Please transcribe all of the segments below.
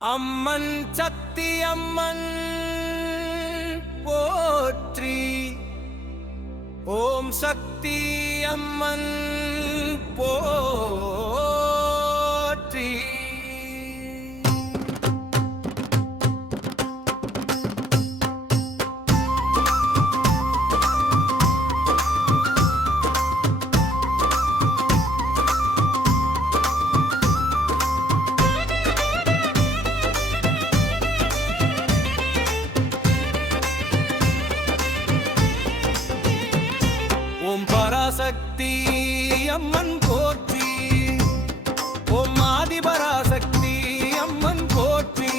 அம்மன் சக்தி அம்மன் போற்றி. ஓம் சக்தி அம்மன் போற்றி. ஓம் பராசக்தி அம்மன் போற்றி. ஓம் ஆதிபராசக்தி அம்மன் போற்றி.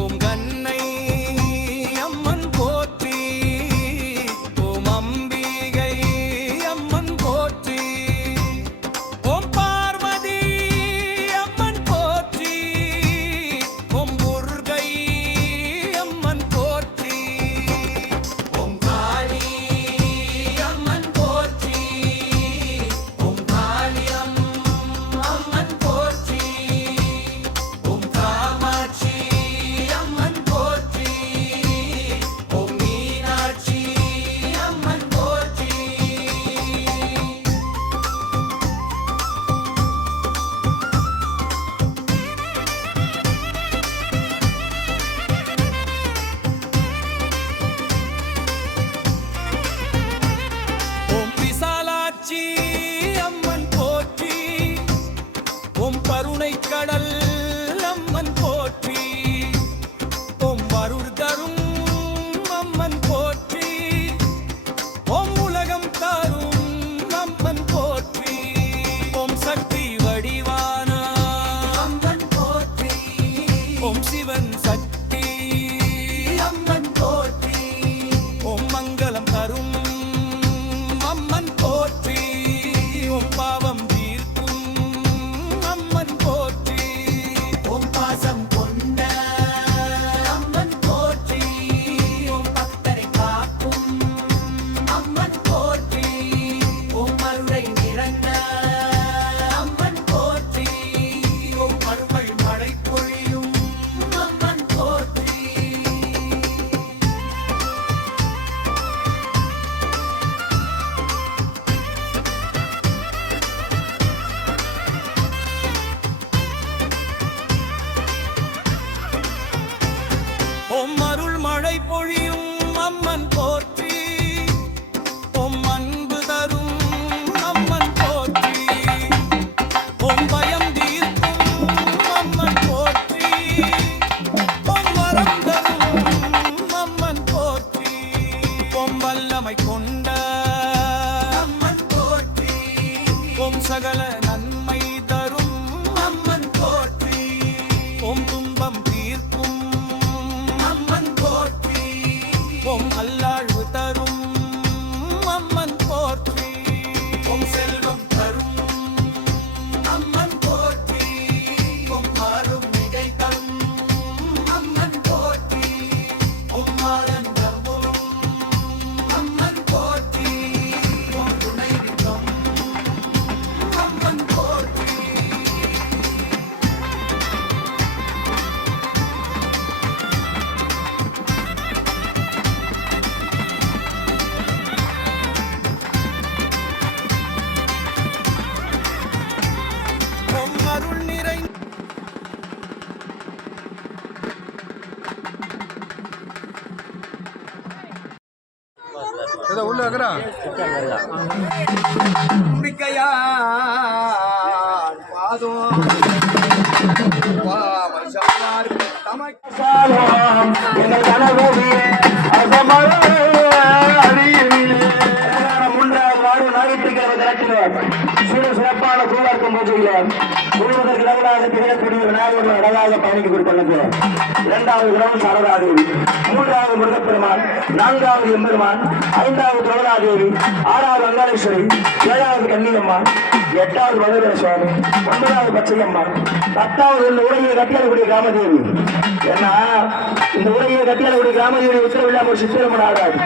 ஓம் கண்ணை அம்மன் போற்றி. ஓம் அம்பிகை அம்மன் போற்றி. ஓம் பார்வதி அம்மன் போற்றி. ஓம் முருகை அம்மன் போற்றி. ஓம் காளி அம்மன் போற்றி. ஓம் கருணை கடல் அம்மன் போற்றி. ஓம் அருள் தரும் அம்மன் போற்றி. ஓம் உலகம் தரும் அம்மன் போற்றி. ஓம் சக்தி வடிவான அம்மன் போற்றி. ஓம் சிவன் சக்தி அம்மன் போற்றி. ஓம் மங்களம் தரும் அம்மன் போற்றி. ஓம் பாவம் தீர்க்கும் அம்மன் போற்றி. ஓம் பாசம் கொண்ட அம்மன் போற்றி. ஓம் பக்தரை காக்கும் அம்மன் போற்றி. ஓம் அருளை நிறந்த அம்மன் போற்றி. ஓம் அருள் மழை பொழியும் அம்மன் போற்றி. ஓம் அருள் மழை பொழியும் அம்மன் போற்றி. ஓம் அன்பு தரும் அம்மன் போற்றி. ஓம் பயம் தீர்க்கும் அம்மன் போற்றி. ஓம் வரம் தரும் அம்மன் போற்றி. ஓம் வல்லமை கொண்ட அம்மன் போற்றி. ஓம் சகல நன்மை தரும் அம்மன் போற்றி. ஓம் துன்பம் தீர்க்கும் அம்மன் போற்றி. ஓம் அல்லாழ்வு தரும் அம்மன் போற்றி. ஓம் செல்வம் தரும் அம்மன் போற்றி. ஓம் மாறும் மிகை தரும் அம்மன் போற்றி. ஓம் ஆனந்தமும் அம்மன் போற்றி. ஓம் துணை நிற்கும் அம்மன் போற்றி. ஓம் அருள் நிறை உள்ள இருக்கிறா நம்பிக்கையான் பாதம் எங்கள் கனகோவியே சிறப்பான சூழற்கும் போச்சுகிறோம். முழுவதற்கு இடங்களாக திகழக்கூடிய விநாயகர் அழகாக பயணிக்க கொடுப்பதற்கு 2வது கிரகம் சாரதாதேவி, 3வது முருகப்பெருமான், 4வது எம்பெருமான், 5வது கமலாதேவி, 6வது அங்காளேஸ்வரி, 7வது கன்னியம்மான், 8வது மதுரை சுவாமி, 9வது பச்சையம்மான், 10வது இந்த உரையை கட்டியக்கூடிய கிராமதேவி. ஏன்னா இந்த உரையை கட்டியக்கூடிய கிராமதேவி உத்தரவில்லாம ஒரு சித்திரம் ஆகாது,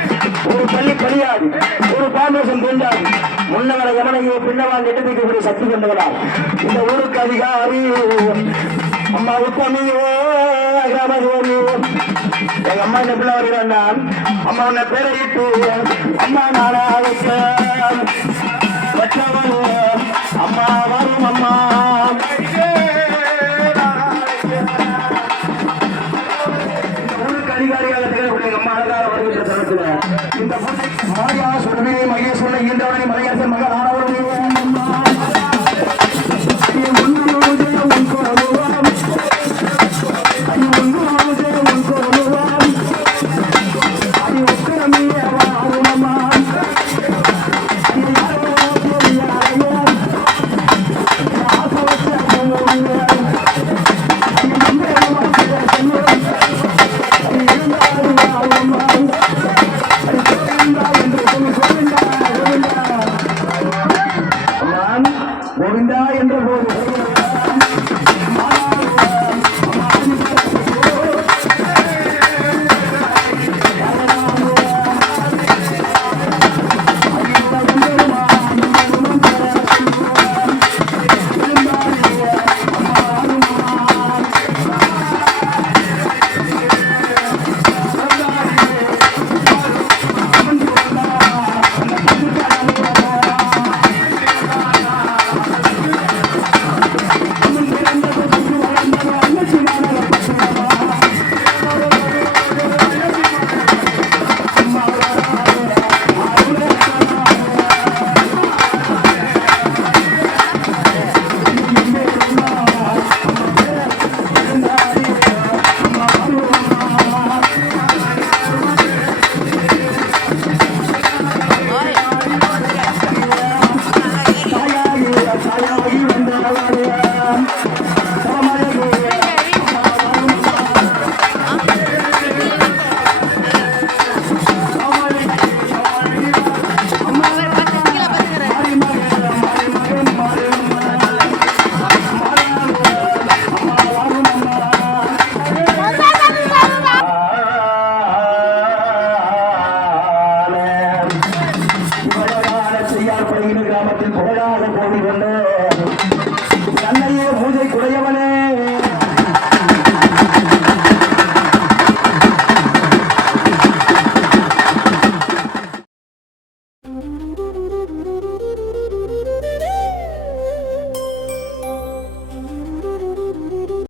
ஒரு பள்ளி பணியாது, ஒரு பாம்பேசம் தோன்றாது. முன்னவரை கவனையோ பின்னவான் எட்டு வைக்கக்கூடிய சக்தி கொண்டவரா இந்த ஊருக்கு அதிகாரி அம்மா உத்தமியோ அகமதியோ எங்க அம்மா என்ன பிள்ளை வருகிறாண்டா அம்மா உன்னை பேரையிட்டு அம்மா நானா வச்சவள் அம்மா வரும் அம்மா ஊருக்கு அதிகாரியாக திகழக்கூடிய அம்மா அழகாக வருகின்ற தருணத்தில் இந்த மாயா சுடனே மைய சொல்ல இயன்றவனை மலையரசன் மகன் ஆனவருடைய கோவிந்தா என்ற போது செய்யார் படுகின்ற